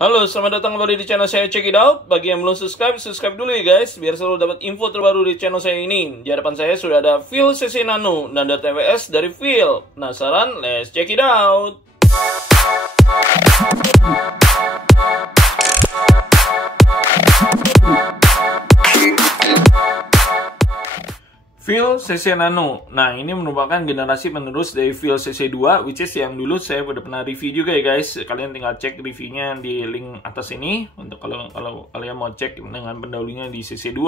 Halo, selamat datang kembali di channel saya Check It Out. Bagi yang belum subscribe, subscribe dulu ya guys, biar selalu dapat info terbaru di channel saya ini. Di hadapan saya sudah ada Phil CC Nano dan ada TWS dari Phil. Penasaran? Let's check it out. Phil CC Nano. Nah, ini merupakan generasi penerus dari Phil CC2, which is yang dulu saya udah pernah review juga ya guys. Kalian tinggal cek reviewnya di link atas ini untuk kalau kalian mau cek dengan pendahulunya di CC2.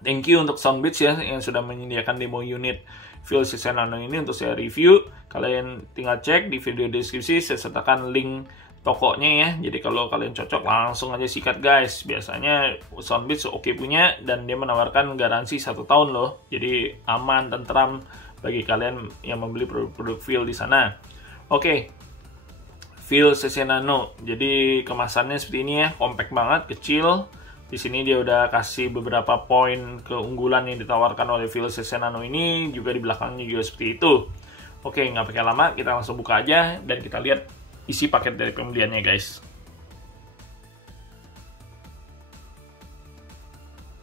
Thank you untuk Soundbits ya yang sudah menyediakan demo unit Phil CC Nano ini untuk saya review. Kalian tinggal cek di video deskripsi, saya sertakan link tokonya ya. Jadi kalau kalian cocok langsung aja sikat guys. Biasanya Soundbits oke punya dan dia menawarkan garansi 1 tahun loh. Jadi aman, tentram bagi kalian yang membeli produk-produk Phil di sana. Oke. Phil CC Nano. Jadi kemasannya seperti ini ya, compact banget, kecil. Di sini dia udah kasih beberapa poin keunggulan yang ditawarkan oleh Phil CC Nano ini, juga di belakangnya juga seperti itu. Oke, nggak pakai lama, kita langsung buka aja dan kita lihat isi paket dari pembeliannya guys.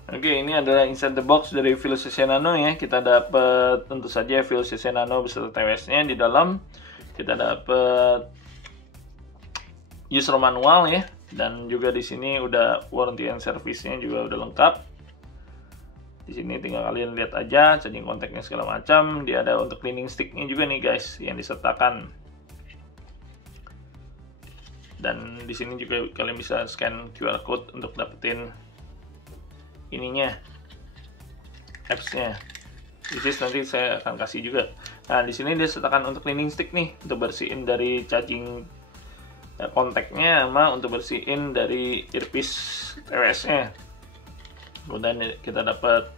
Oke, ini adalah inside the box dari Phil CC Nano ya. Kita dapat tentu saja Phil CC Nano beserta TWS-nya di dalam. Kita dapat user manual ya, dan juga di sini udah warranty and service-nya juga udah lengkap. Di sini tinggal kalian lihat aja charging kontaknya segala macam. Dia ada untuk cleaning stick-nya juga nih guys yang disertakan. Dan di sini juga kalian bisa scan QR code untuk dapetin ininya, apps-nya. Nanti saya akan kasih juga. Nah, di sini dia sertakan untuk cleaning stick nih, untuk bersihin dari charging kontaknya sama untuk bersihin dari earpiece TWS-nya. Kemudian kita dapat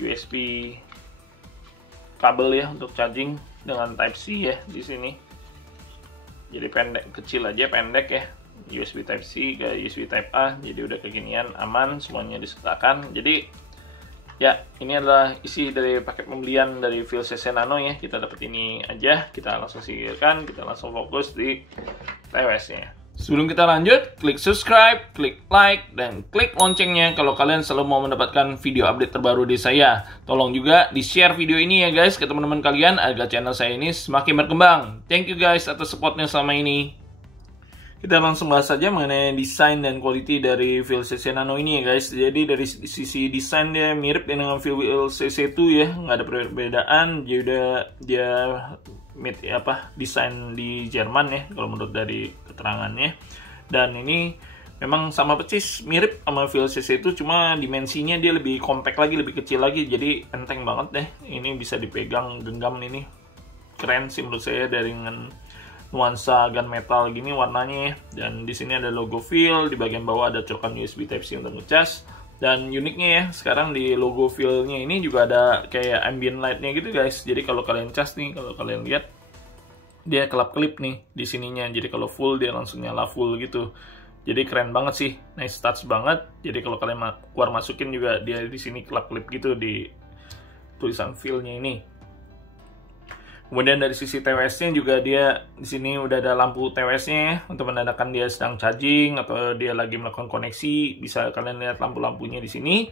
USB kabel ya untuk charging dengan Type C ya di sini. Jadi pendek, kecil aja, pendek ya, USB Type C ke USB Type A, jadi udah kekinian, aman, semuanya disertakan. Jadi ya, ini adalah isi dari paket pembelian dari Phil CC Nano ya. Kita dapat ini aja, kita langsung singkirkan, kita langsung fokus di TWS-nya. Sebelum kita lanjut, klik subscribe, klik like, dan klik loncengnya kalau kalian selalu mau mendapatkan video update terbaru dari saya. Tolong juga di-share video ini ya guys ke teman-teman kalian agar channel saya ini semakin berkembang. Thank you guys atas supportnya selama ini. Kita langsung bahas saja mengenai desain dan quality dari Phil CC Nano ini ya guys. Jadi dari sisi desain dia mirip dengan Phil CC2 ya, nggak ada perbedaan. Dia made desain di Jerman ya kalau menurut dari keterangannya. Dan ini memang sama persis mirip sama Phil CC2, cuma dimensinya dia lebih compact lagi, lebih kecil lagi. Jadi enteng banget deh. Ini bisa dipegang genggam, ini keren sih menurut saya dengan nuansa gunmetal gini warnanya ya. Dan di sini ada logo Phil, di bagian bawah ada colokan USB Type C untuk ngecas. Dan uniknya ya, sekarang di logo Phil-nya ini juga ada kayak ambient light-nya gitu guys. Jadi kalau kalian cas nih, kalau kalian lihat dia kelap-kelip nih di sininya. Jadi kalau full dia langsung nyala full gitu. Jadi keren banget sih, nice touch banget. Jadi kalau kalian keluar masukin juga dia di sini kelap-kelip gitu di tulisan Phil-nya ini. Kemudian dari sisi TWS-nya juga dia di sini udah ada lampu TWS-nya untuk menandakan dia sedang charging atau dia lagi melakukan koneksi. Bisa kalian lihat lampu-lampunya di sini.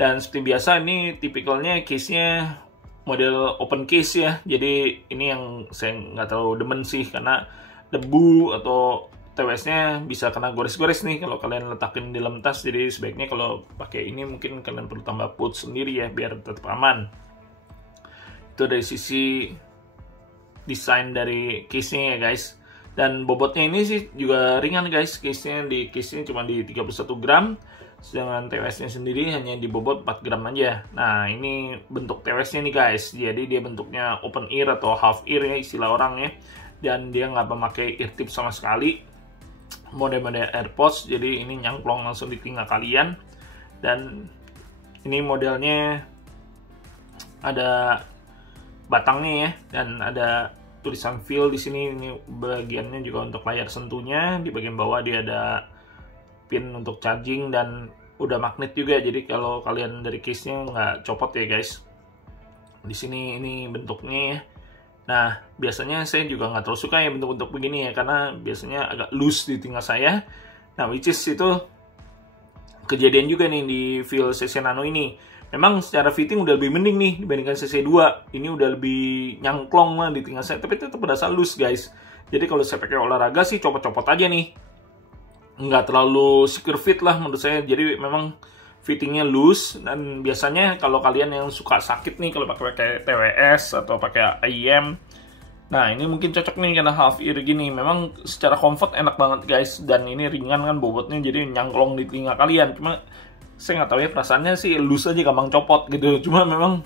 Dan seperti biasa ini tipikalnya case-nya model open case ya. Jadi ini yang saya nggak terlalu demen sih karena debu atau TWS-nya bisa kena gores-gores nih kalau kalian letakin di dalam tas. Jadi sebaiknya kalau pakai ini mungkin kalian perlu tambah pouch sendiri ya biar tetap aman. Itu dari sisi desain dari case-nya ya guys. Dan bobotnya ini sih juga ringan guys. Case-nya cuma di 31 gram. Sedangkan TWS-nya sendiri hanya dibobot 4 gram aja. Nah, ini bentuk TWS-nya nih guys. Jadi dia bentuknya open ear atau half ear ya istilah orang ya. Dan dia nggak memakai ear tip sama sekali. Model-model AirPods. Jadi ini nyangklong langsung di telinga kalian. Dan ini modelnya ada batangnya ya, dan ada tulisan Phil di sini. Ini bagiannya juga untuk layar sentuhnya. Di bagian bawah dia ada pin untuk charging dan udah magnet juga. Jadi kalau kalian dari case-nya nggak copot ya guys. Di sini ini bentuknya ya. Nah, biasanya saya juga nggak terlalu suka ya bentuk-bentuk begini ya, karena biasanya agak loose di telinga saya. Nah, which is itu kejadian juga nih di feel CC Nano ini. Memang secara fitting udah lebih mending nih dibandingkan CC2. Ini udah lebih nyangklong lah di telinga saya, tapi tetap berasa loose guys. Jadi kalau saya pakai olahraga sih copot-copot aja nih. Nggak terlalu secure fit lah menurut saya. Jadi memang fittingnya loose, dan biasanya kalau kalian yang suka sakit nih kalau pakai TWS atau pakai IEM, nah ini mungkin cocok nih karena half ear gini. Memang secara comfort enak banget guys, dan ini ringan kan bobotnya, jadi nyangklong di telinga kalian. Cuma saya nggak tahu ya, perasaannya sih loose aja, gampang copot gitu. Cuma memang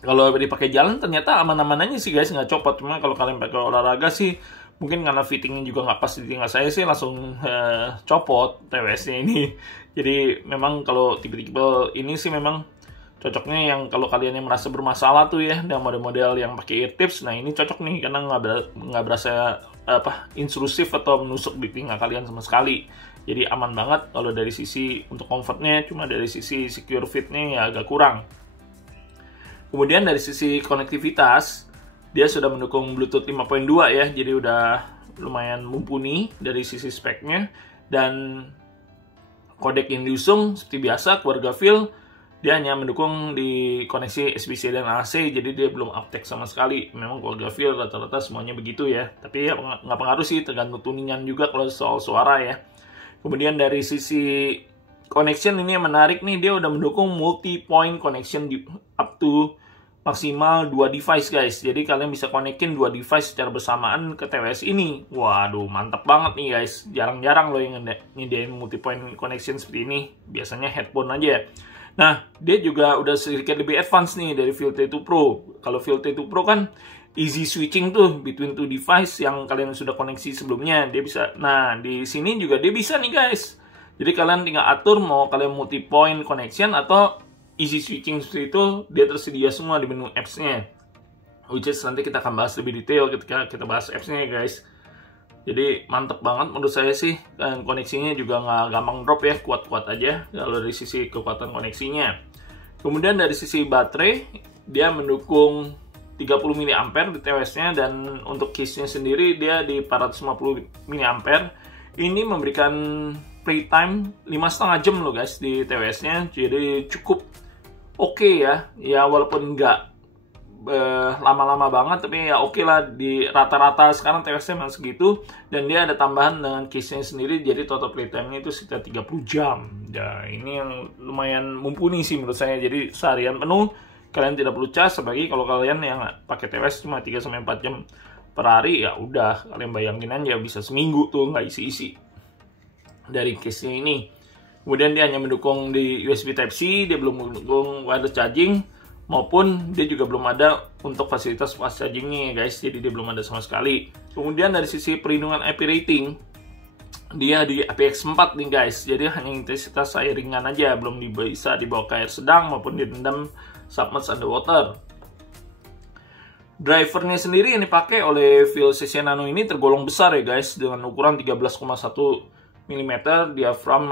kalau dipakai jalan ternyata aman-aman aja sih guys, nggak copot. Cuma kalau kalian pakai olahraga sih mungkin karena fittingnya juga nggak pas di telinga saya sih langsung copot TWS-nya ini. Jadi memang kalau tipe-tipe ini sih memang cocoknya yang kalau kalian yang merasa bermasalah tuh ya dengan model-model yang pakai ear tips. Nah ini cocok nih karena nggak berasa intrusif atau menusuk di telinga kalian sama sekali. Jadi aman banget kalau dari sisi untuk comfortnya. Cuma dari sisi secure fitnya ya agak kurang. Kemudian dari sisi konektivitas, dia sudah mendukung Bluetooth 5.2 ya, jadi udah lumayan mumpuni dari sisi speknya. Dan kodek yang diusung seperti biasa, keluarga Phil, dia hanya mendukung di koneksi SBC dan AC, jadi dia belum aptek sama sekali. Memang keluarga Phil rata-rata semuanya begitu ya, tapi ya nggak pengaruh sih, tergantung tuningan juga kalau soal suara ya. Kemudian dari sisi connection ini yang menarik nih, dia udah mendukung multi-point connection up to maksimal 2 device guys. Jadi kalian bisa konekin 2 device secara bersamaan ke TWS ini. Waduh, mantap banget nih guys. Jarang-jarang loh yang nyediain multi-point connection seperti ini. Biasanya headphone aja. Nah, dia juga udah sedikit lebih advance nih dari Phil T2 Pro. Kalau Phil T2 Pro kan easy switching tuh between 2 device yang kalian sudah koneksi sebelumnya. Dia bisa. Nah, di sini juga dia bisa nih guys. Jadi kalian tinggal atur mau kalian multi-point connection atau easy switching seperti itu, dia tersedia semua di menu apps-nya. Which is nanti kita akan bahas lebih detail ketika kita bahas apps-nya ya guys. Jadi mantep banget menurut saya sih. Dan koneksinya juga nggak gampang drop ya, kuat-kuat aja kalau dari sisi kekuatan koneksinya. Kemudian dari sisi baterai, dia mendukung 30 mAh di TWS-nya, dan untuk case-nya sendiri dia di 450 mAh. Ini memberikan playtime 5,5 jam loh guys di TWS-nya, jadi cukup oke ya. Ya walaupun nggak lama-lama banget, tapi ya oke lah, di rata-rata sekarang TWS-nya masih segitu. Dan dia ada tambahan dengan case-nya sendiri, jadi total playtime-nya itu sekitar 30 jam. Ya ini yang lumayan mumpuni sih menurut saya. Jadi seharian penuh kalian tidak perlu cas, apalagi kalau kalian yang pakai TWS cuma 3-4 jam per hari, ya udah kalian bayangin aja bisa seminggu tuh nggak isi-isi dari case-nya ini. Kemudian dia hanya mendukung di USB Type-C, dia belum mendukung wireless charging, maupun dia juga belum ada untuk fasilitas fast charging-nya guys, jadi dia belum ada sama sekali. Kemudian dari sisi perlindungan IP rating, dia di IPX4 nih guys, jadi hanya intensitas air ringan aja, belum bisa dibawa ke air sedang maupun direndam submerged underwater. Drivernya sendiri yang dipakai oleh Phil CC Nano ini tergolong besar ya guys, dengan ukuran 13,1 mm diafram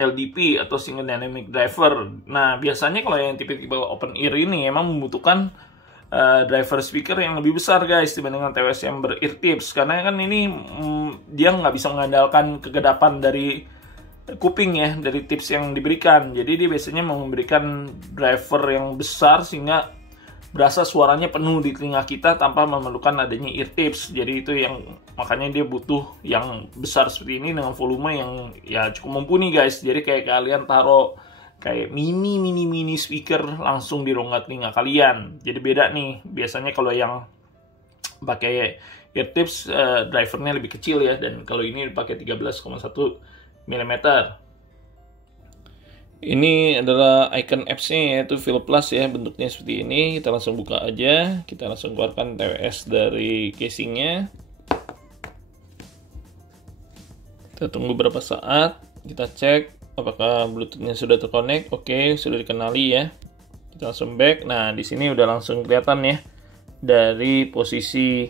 LDP atau single dynamic driver. Nah, biasanya kalau yang tipe-tipe open ear ini emang membutuhkan driver speaker yang lebih besar guys dibandingkan TWS yang ber-ear tips, karena kan ini dia nggak bisa mengandalkan kegedapan dari kuping ya, dari tips yang diberikan. Jadi dia biasanya memberikan driver yang besar sehingga berasa suaranya penuh di telinga kita tanpa memerlukan adanya ear tips. Jadi itu yang makanya dia butuh yang besar seperti ini dengan volume yang ya cukup mumpuni guys. Jadi kayak kalian taruh kayak mini speaker langsung di rongga telinga kalian. Jadi beda nih. Biasanya kalau yang pakai ear tips drivernya lebih kecil ya, dan kalau ini dipakai 13,1 mm. Ini adalah icon apps-nya, yaitu Phil Plus ya, bentuknya seperti ini. Kita langsung buka aja, kita langsung keluarkan TWS dari casingnya. Kita tunggu beberapa saat, kita cek apakah Bluetooth-nya sudah terkonek. Oke, sudah dikenali ya. Kita langsung back. Nah, di sini udah langsung kelihatan ya dari posisi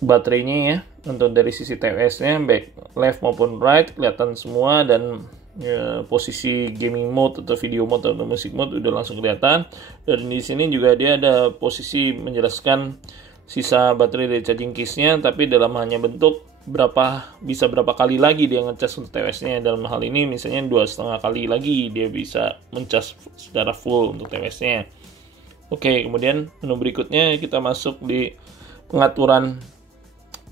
baterainya ya. Untuk dari sisi TWS-nya, back left maupun right kelihatan semua, dan posisi gaming mode atau video mode atau music mode udah langsung kelihatan. Dan di sini juga dia ada posisi menjelaskan sisa baterai dari charging case-nya, tapi dalam hanya bentuk bisa berapa kali lagi dia ngecas untuk TWS-nya. Dalam hal ini misalnya 2,5 kali lagi dia bisa mencas secara full untuk TWS-nya. Oke, kemudian menu berikutnya kita masuk di pengaturan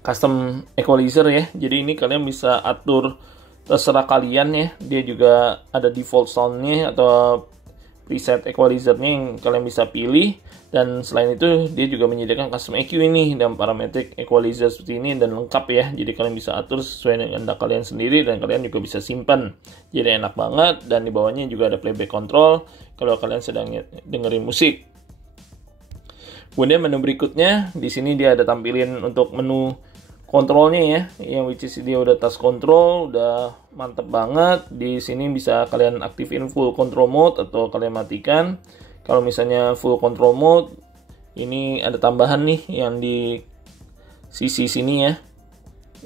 custom equalizer ya. Jadi ini kalian bisa atur terserah kalian ya. Dia juga ada default sound-nya atau preset equalizer-nya yang kalian bisa pilih. Dan selain itu dia juga menyediakan custom EQ ini dan parametric equalizer seperti ini dan lengkap ya. Jadi kalian bisa atur sesuai dengan kehendak kalian sendiri dan kalian juga bisa simpan. Jadi enak banget, dan di bawahnya juga ada playback control kalau kalian sedang dengerin musik. Kemudian menu berikutnya di sini dia ada tampilin untuk menu kontrolnya ya, yang which is dia udah touch control, udah mantep banget. Di sini bisa kalian aktifin full control mode atau kalian matikan. Kalau misalnya full control mode, ini ada tambahan nih yang di sisi sini ya.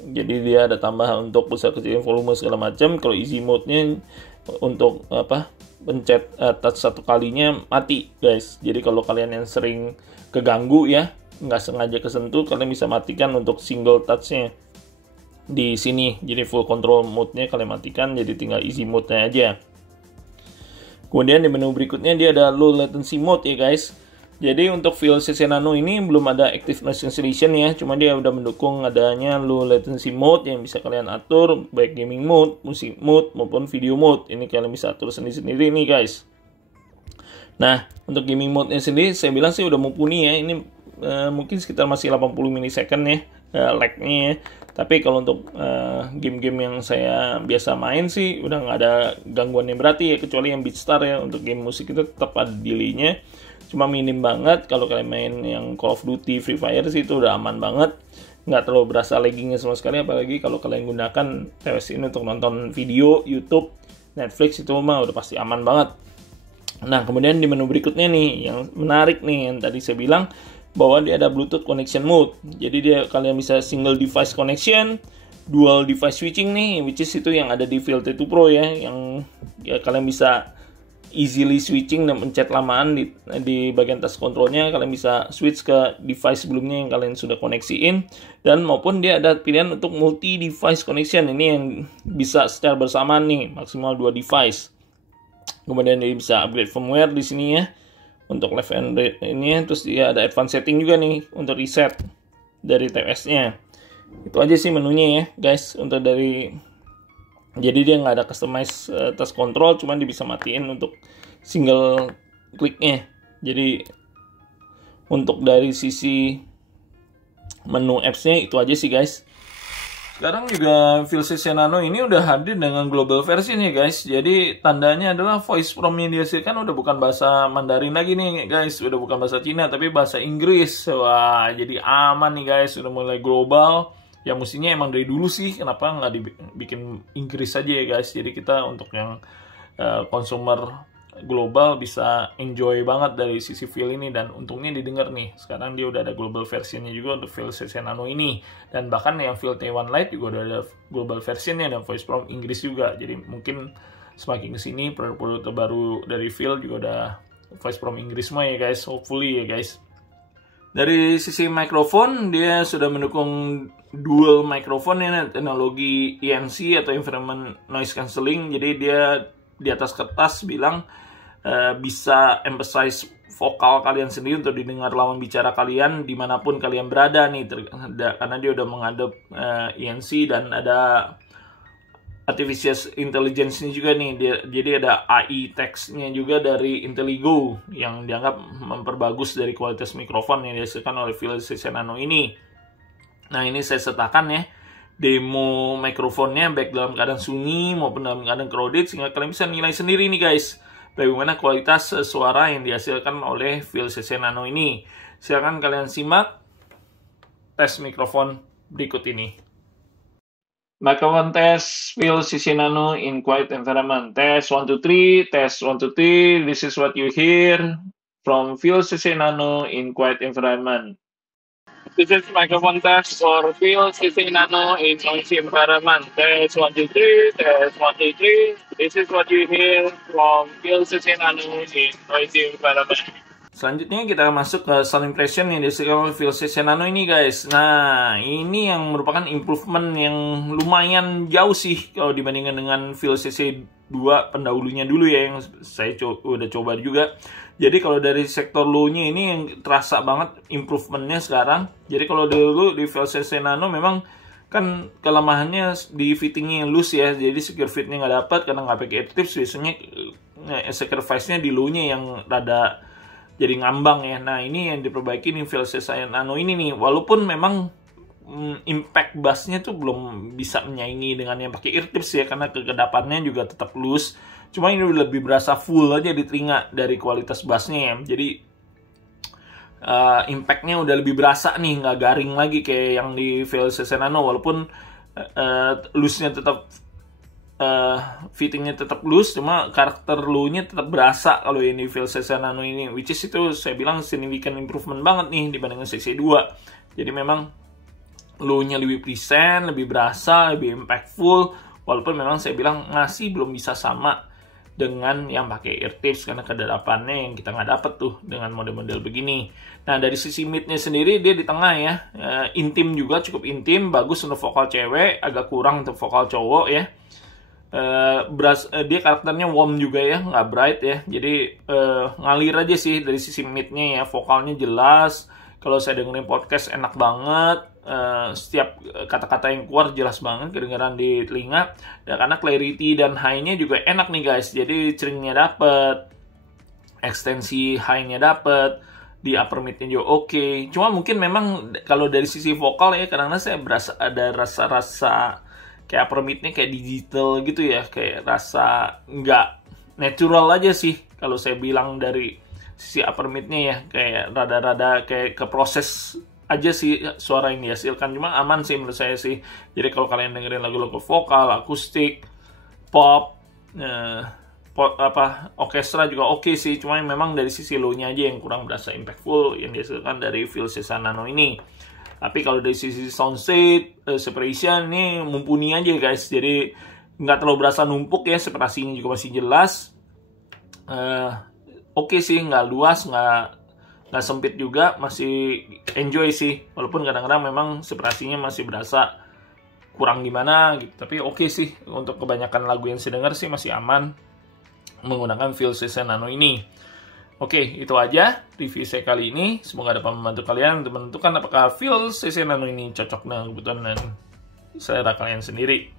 Jadi dia ada tambahan untuk besar kecilin volume segala macam. Kalau easy mode-nya untuk pencet touch satu kalinya mati guys. Jadi kalau kalian yang sering keganggu ya, nggak sengaja kesentuh, kalian bisa matikan untuk single touch-nya di sini. Jadi full control mode-nya kalian matikan, jadi tinggal easy mode-nya aja. Kemudian di menu berikutnya dia ada low latency mode ya guys. Jadi untuk VLCC Nano ini belum ada active noise cancellation ya, cuma dia udah mendukung adanya low latency mode yang bisa kalian atur baik gaming mode, music mode maupun video mode. Ini kalian bisa atur sendiri-sendiri nih guys. Nah, untuk gaming mode-nya sendiri saya bilang sih udah mumpuni ya. Ini mungkin sekitar masih 80 milisecond ya lag-nya ya. Tapi kalau untuk game-game yang saya biasa main sih udah nggak ada gangguan yang berarti ya, kecuali yang Beatstar ya. Untuk game musik itu tetap ada delay-nya, cuma minim banget. Kalau kalian main yang Call of Duty, Free Fire sih itu udah aman banget, nggak terlalu berasa laggingnya sama sekali. Apalagi kalau kalian gunakan TWS ini untuk nonton video, YouTube, Netflix, itu mah udah pasti aman banget. Nah, kemudian di menu berikutnya nih yang menarik nih, yang tadi saya bilang bahwa dia ada Bluetooth connection mode. Jadi dia kalian bisa single device connection, dual device switching nih, which is itu yang ada di Field T2 Pro ya, yang ya kalian bisa easily switching dan pencet lamaan di bagian touch controlnya. Kalian bisa switch ke device sebelumnya yang kalian sudah koneksiin, dan maupun dia ada pilihan untuk multi device connection. Ini yang bisa secara bersamaan nih, maksimal 2 device. Kemudian dia bisa upgrade firmware di sini ya untuk left and right ini. Terus dia ada advanced setting juga nih untuk reset dari TWS-nya. Itu aja sih menunya ya guys untuk dari. Jadi dia nggak ada customize touch control, cuman dia bisa matiin untuk single kliknya. Jadi untuk dari sisi menu apps-nya itu aja sih guys. Sekarang juga VLCC Nano ini udah hadir dengan global version ya guys. Jadi tandanya adalah voice prompt yang dihasilkan udah bukan bahasa Mandarin lagi nih guys. Udah bukan bahasa Cina tapi bahasa Inggris. Wah, jadi aman nih guys. Udah mulai global. Ya mestinya emang dari dulu sih. Kenapa nggak dibikin Inggris aja ya guys. Jadi kita untuk yang consumer global bisa enjoy banget dari sisi feel ini, dan untungnya didengar nih. Sekarang dia udah ada global versionnya juga untuk VLCC Nano ini, dan bahkan yang Field T1 Lite juga udah ada global versionnya dan voice prompt Inggris juga. Jadi mungkin semakin kesini produk-produk terbaru dari Field juga udah voice prompt Inggris semua ya guys, hopefully ya guys. Dari sisi mikrofon dia sudah mendukung dual mikrofon ya, teknologi ENC atau environment noise cancelling. Jadi dia di atas kertas bilang bisa emphasize vokal kalian sendiri untuk didengar lawan bicara kalian dimanapun kalian berada nih, karena dia udah menghadap ENC dan ada artificial intelligence ini juga nih. Jadi ada AI text-nya juga dari Intelligo yang dianggap memperbagus dari kualitas mikrofon yang dihasilkan oleh VLCC Nano ini. Nah, ini saya sertakan ya demo mikrofonnya baik dalam keadaan sunyi maupun dalam keadaan crowded, sehingga kalian bisa nilai sendiri nih guys bagaimana kualitas suara yang dihasilkan oleh VLCC Nano ini. Silakan kalian simak tes mikrofon berikut ini. Microphone test VLCC Nano in quiet environment. Test 1 2 3, test 1 2 3. This is what you hear from VLCC Nano in quiet environment. This is microphone test for Phil CC Nano in noisy environment. Test 1, 2, 3, test 1, 2, 3. This is what you hear from Phil CC Nano in noisy environment. Selanjutnya kita masuk ke sound impression yang dihasilkan oleh Phil CC Nano ini guys. Nah, ini yang merupakan improvement yang lumayan jauh sih kalau dibandingkan dengan Phil CC 2 pendahulunya dulu ya, yang saya udah coba juga. Jadi kalau dari sektor low-nya ini yang terasa banget improvementnya sekarang. Jadi kalau dulu di Phil CC Nano memang kan kelemahannya di fittingnya yang loose ya, jadi secure fitnya nggak dapat karena nggak pakai air tips. Biasanya sacrifice-nya di low-nya yang rada jadi ngambang ya. Nah ini yang diperbaiki nih Phil CC Nano ini nih, walaupun memang impact bassnya tuh belum bisa menyaingi dengan yang pakai ear tips ya, karena kekedapannya juga tetap loose. Cuma ini lebih berasa full aja di telinga dari kualitas bassnya ya. Jadi impactnya udah lebih berasa nih, nggak garing lagi kayak yang di Phil CC Nano. Walaupun loose-nya tetap fittingnya tetap loose, cuma karakter low-nya tetap berasa kalau ini Phil CC Nano ini, which is itu saya bilang significant improvement banget nih dibandingkan CC 2. Jadi memang low-nya lebih present, lebih berasa, lebih impactful, walaupun memang saya bilang masih belum bisa sama dengan yang pakai ear tips karena kedalapannya yang kita nggak dapet tuh dengan model-model begini. Nah dari sisi mid-nya sendiri dia di tengah ya, intim juga, cukup intim, bagus untuk vokal cewek, agak kurang untuk vokal cowok ya. Dia karakternya warm juga ya, nggak bright ya, jadi ngalir aja sih dari sisi mid-nya ya, vokalnya jelas. Kalau saya dengerin podcast enak banget, setiap kata-kata yang keluar jelas banget kedengaran di telinga, dan karena clarity dan high-nya juga enak nih guys, jadi stringnya dapet, ekstensi high-nya dapet, di upper mid-nya juga oke. Cuma mungkin memang kalau dari sisi vokal ya, kadang-kadang saya berasa ada rasa-rasa kayak upper mid-nya kayak digital gitu ya, kayak rasa nggak natural aja sih kalau saya bilang dari sisi upper mid-nya ya, kayak rada-rada kayak ke proses aja sih suara yang dihasilkan. Cuma aman sih menurut saya sih. Jadi kalau kalian dengerin lagu-lagu vokal, akustik, pop, orkestra juga oke sih. Cuma memang dari sisi low-nya aja yang kurang berasa impactful yang dihasilkan dari Phil CC Nano ini. Tapi kalau dari sisi soundstage, separation ini mumpuni aja guys. Jadi nggak terlalu berasa numpuk ya, separasinya juga masih jelas. Oke sih, nggak luas, nggak sempit juga, masih enjoy sih. Walaupun kadang-kadang memang separasinya masih berasa kurang gimana gitu. Tapi oke sih, untuk kebanyakan lagu yang saya dengar sih masih aman menggunakan Phil CC Nano ini. Oke, itu aja review saya kali ini. Semoga dapat membantu kalian untuk menentukan apakah Phil CC Nano ini cocok dengan kebutuhan dan selera kalian sendiri.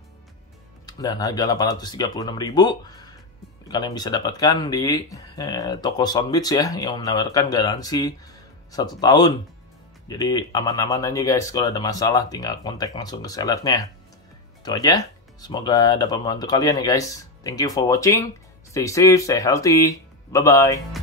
Dan harga 836.000 kalian bisa dapatkan di toko Soundbeats ya, yang menawarkan garansi 1 tahun. Jadi aman-aman aja guys, kalau ada masalah tinggal kontak langsung ke sellernya. Itu aja, semoga dapat membantu kalian ya guys. Thank you for watching, stay safe, stay healthy, bye-bye.